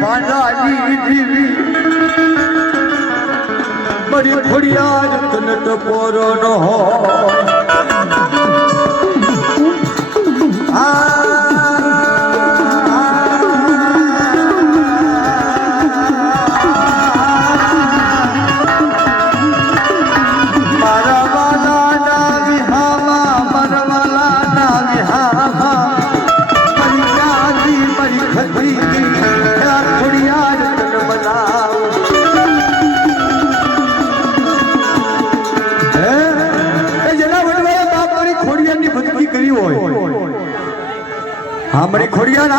ભાંડાની દીવી મારી ખોડિયાર તને ટપોરો ન हमारी खोड़िया ना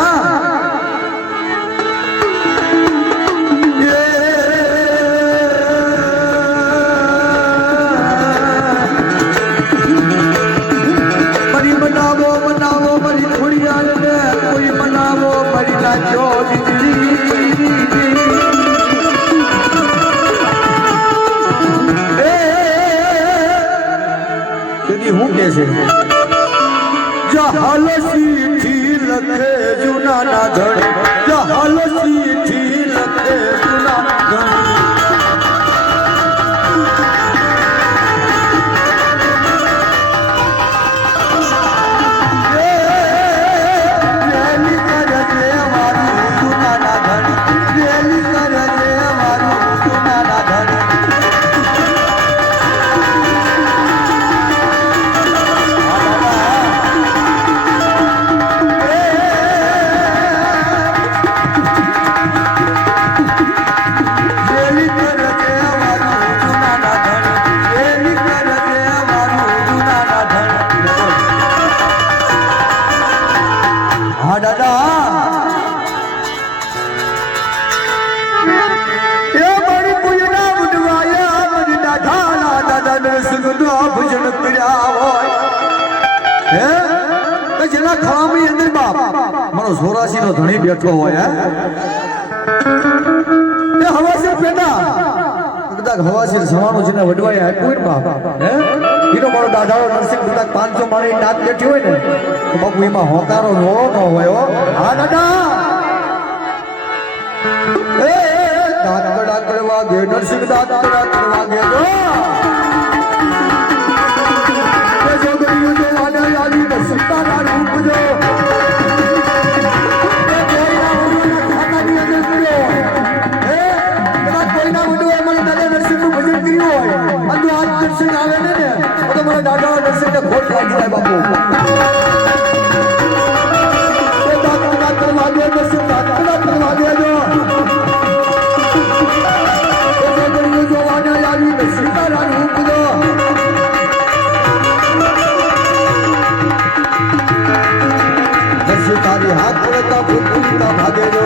मरी मनावो मनावो मरी खोड़िया ने कोई मनावो मरी नाचो हूँ कैसे जहालसी लखे जुना ना धड़ी जहालसी लखे जुना धड़ी रेली कर जे हमारी जुना ना धड़ी रेली कर जे हमारी जुना ना धड़ी સોરાસી નો ધણી બેઠો હોય હવાસી પેટા કદાચ હવાસી સવાનું જેને વડવાઈ આપ્યું બાપ હે એનો મારો દાદાનો નરસિંહ કદાચ 500 મારી નાત બેઠી હોય ને તો બાપુ એમાં હોકારો નો હોય હો હા દાદા એ દાંત કડવા ગે નરસિંહ દાંત કડવા ગે જો જોગરીઓ જો વાને આવી નરસિંહ તારા રૂપ જો दादा दर्शन ने खोल दिया है बापू करवा दिया दर्शन करवा दिया जो आने वाली सीतारा रूप दो दर्शन तारी हाथ पड़ता भूत भागे दो